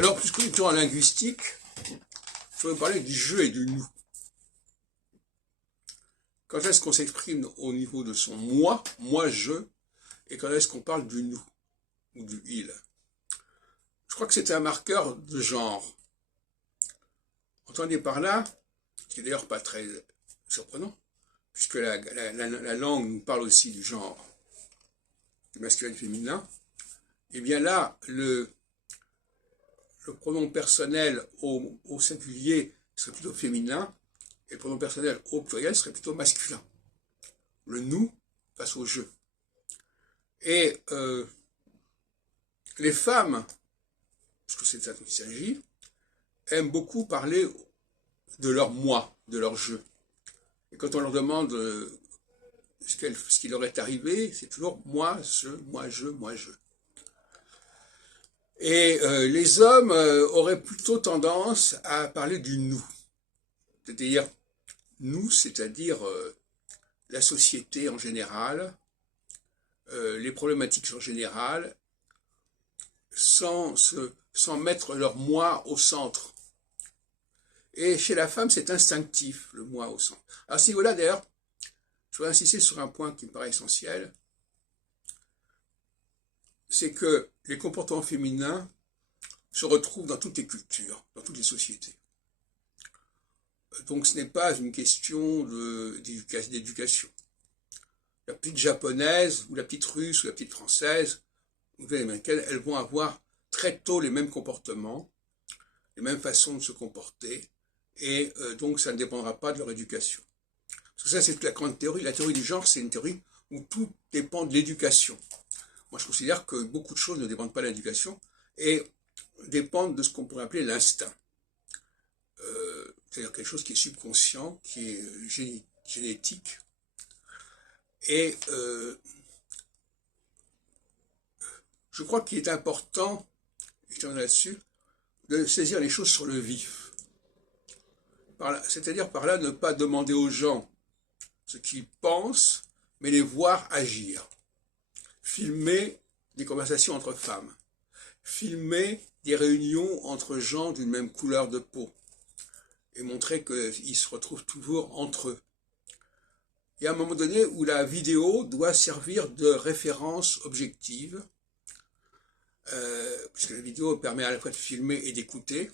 Alors, puisqu'on est en linguistique, je vais parler du je et du nous. Quand est-ce qu'on s'exprime au niveau de son moi, moi-je, et quand est-ce qu'on parle du nous, ou du il? Je crois que c'est un marqueur de genre. Entendez par là, ce qui est d'ailleurs pas très surprenant, puisque la langue nous parle aussi du genre, du masculin et du féminin, et bien là, le pronom personnel au singulier serait plutôt féminin, et le pronom personnel au pluriel serait plutôt masculin. Le nous face au je. Et les femmes, parce que c'est de ça dont il s'agit, aiment beaucoup parler de leur moi, de leur je. Et quand on leur demande ce qui leur est arrivé, c'est toujours moi, je, moi, je, moi, je. Et les hommes auraient plutôt tendance à parler du nous. C'est-à-dire nous, c'est-à-dire la société en général, les problématiques en général, sans mettre leur moi au centre. Et chez la femme, c'est instinctif, le moi au centre. À ce niveau-là, d'ailleurs, je vais insister sur un point qui me paraît essentiel, c'est que les comportements féminins se retrouvent dans toutes les cultures, dans toutes les sociétés. Donc ce n'est pas une question d'éducation. La petite japonaise, ou la petite russe, ou la petite française, ou les américaines, elles vont avoir très tôt les mêmes comportements, les mêmes façons de se comporter, et donc ça ne dépendra pas de leur éducation. Parce que ça, c'est la grande théorie. La théorie du genre, c'est une théorie où tout dépend de l'éducation. Moi, je considère que beaucoup de choses ne dépendent pas de l'éducation et dépendent de ce qu'on pourrait appeler l'instinct. C'est-à-dire quelque chose qui est subconscient, qui est génétique. Et je crois qu'il est important, je termine là-dessus, de saisir les choses sur le vif. C'est-à-dire par là ne pas demander aux gens ce qu'ils pensent, mais les voir agir. Filmer des conversations entre femmes. Filmer des réunions entre gens d'une même couleur de peau. Et montrer qu'ils se retrouvent toujours entre eux. Il y a un moment donné où la vidéo doit servir de référence objective, puisque la vidéo permet à la fois de filmer et d'écouter.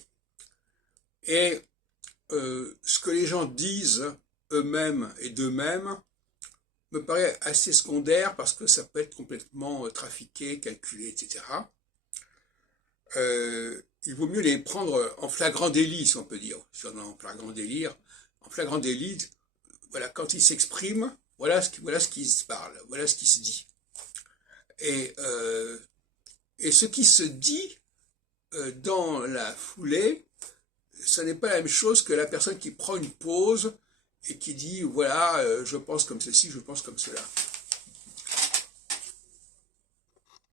Et ce que les gens disent eux-mêmes et d'eux-mêmes me paraît assez secondaire parce que ça peut être complètement trafiqué, calculé, etc. Il vaut mieux les prendre en flagrant délit, si on peut dire. Si on est en flagrant délire, en flagrant délit, voilà, quand ils s'expriment, voilà ce qui se parle, voilà ce qui se dit. Et ce qui se dit dans la foulée, ce n'est pas la même chose que la personne qui prend une pause et qui dit, voilà, je pense comme ceci, je pense comme cela.